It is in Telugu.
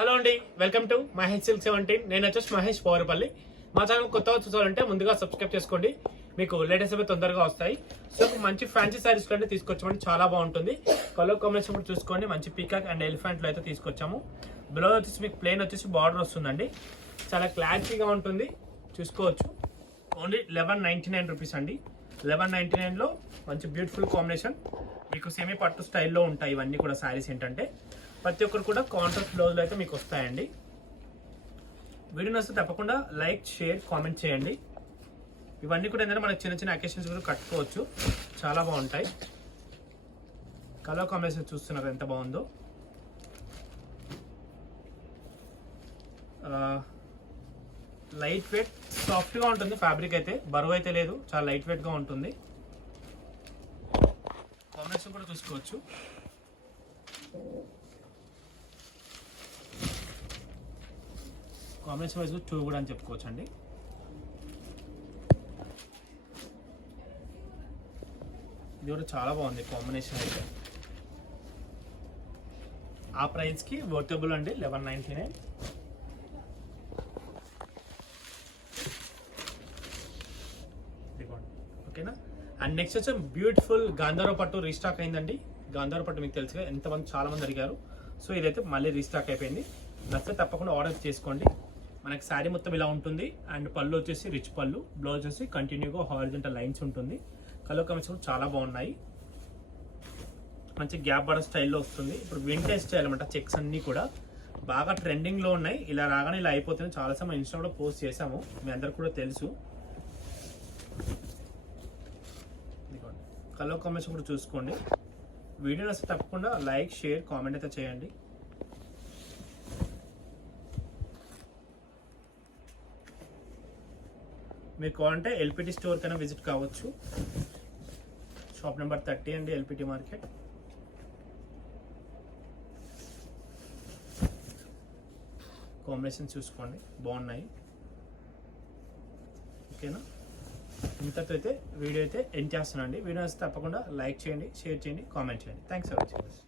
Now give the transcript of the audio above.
హలో అండి, వెల్కమ్ టు మహేష్ సిల్క్ 17. నేను వచ్చేసి మహేష్ పౌరపల్లి. మా ఛానల్ కొత్తగా చూసారంటే ముందుగా సబ్స్క్రైబ్ చేసుకోండి, మీకు లేటెస్ట్ అయితే తొందరగా వస్తాయి. సో మంచి ఫ్యాన్సీ శారీస్ కంటే తీసుకొచ్చామండి, చాలా బాగుంటుంది. కలర్ కాంబినేషన్ కూడా చూసుకోండి, మంచి పీకాక్ అండ్ ఎలిఫెంట్లో అయితే తీసుకొచ్చాము. బ్లౌజ్ వచ్చేసి మీకు ప్లెయిన్ వచ్చేసి బార్డర్ వస్తుందండి, చాలా క్లారిటీగా ఉంటుంది, చూసుకోవచ్చు. ఓన్లీ 1199 రూపీస్ అండి. 1199లో మంచి బ్యూటిఫుల్ కాంబినేషన్, మీకు సెమీ పట్టు స్టైల్లో ఉంటాయి ఇవన్నీ కూడా శారీస్. ఏంటంటే ప్రతి ఒక్కరు కూడా కాంట్రాస్ట్ బ్లౌజ్లో అయితే మీకు వస్తాయండి. వీడియో నచ్చితే తప్పకుండా లైక్, షేర్, కామెంట్ చేయండి. ఇవన్నీ కూడా ఏంటంటే మనకి చిన్న చిన్న అకేషన్స్ కూడా కట్టుకోవచ్చు, చాలా బాగుంటాయి. కలర్ కాంబినేషన్ చూస్తున్నారు ఎంత బాగుందో. లైట్ వెయిట్, సాఫ్ట్గా ఉంటుంది ఫ్యాబ్రిక్ అయితే, బరువు అయితే లేదు, చాలా లైట్ వెయిట్గా ఉంటుంది. కాంబినేషన్ కూడా చూసుకోవచ్చు. కాంబినేషన్ వైజ్ 2 కూడా అని చెప్పుకోవచ్చు అండి. ఇది కూడా చాలా బాగుంది కాంబినేషన్ అయితే. ఆ ప్రైస్కి వర్తబుల్ అండి, 1199. ఓకేనా. అండ్ నెక్స్ట్ వచ్చి బ్యూటిఫుల్ గాంధార పట్టు రీస్టాక్ అయిందండి. గాంధార పట్టు మీకు తెలుసుగా, ఎంతమంది చాలా మంది అడిగారు. సో ఇదైతే మళ్ళీ రీస్టాక్ అయిపోయింది. నచ్చితే తప్పకుండా ఆర్డర్ చేసుకోండి. మనకి శారీ మొత్తం ఇలా ఉంటుంది. అండ్ పళ్ళు వచ్చేసి రిచ్ పళ్ళు, బ్లౌజ్ వచ్చేసి కంటిన్యూగా హారిజంటల్ లైన్స్ ఉంటుంది. కలర్ కాంబినేషన్ కూడా చాలా బాగున్నాయి, మంచి గ్యాప్ బార్డర్ స్టైల్లో వస్తుంది. ఇప్పుడు వింటేజ్ స్టైల్ అనమాట, చెక్స్ అన్నీ కూడా బాగా ట్రెండింగ్లో ఉన్నాయి. ఇలా రాగానే ఇలా అయిపోతుంది. చాలా సమయం ఇన్స్టా కూడా పోస్ట్ చేసాము, మీ అందరికి కూడా తెలుసు. కలర్ కాంబినేషన్ కూడా చూసుకోండి. వీడియో నచ్చితే తప్పకుండా లైక్, షేర్, కామెంట్ అయితే చేయండి. మీరు కావాలంటే ఎల్పిటి స్టోర్ కన్నా విజిట్ కావచ్చు. షాప్ నెంబర్ 30 అండి, ఎల్పిటి మార్కెట్. కాంబినేషన్ చూసుకోండి, బాగున్నాయి. ఓకేనా. ఇంతతో అయితే వీడియో అయితే ఎండ్ చేస్తున్నాను అండి. వీడియో నచ్చితే తప్పకుండా లైక్ చేయండి, షేర్ చేయండి, కామెంట్ చేయండి. Thanks for watching.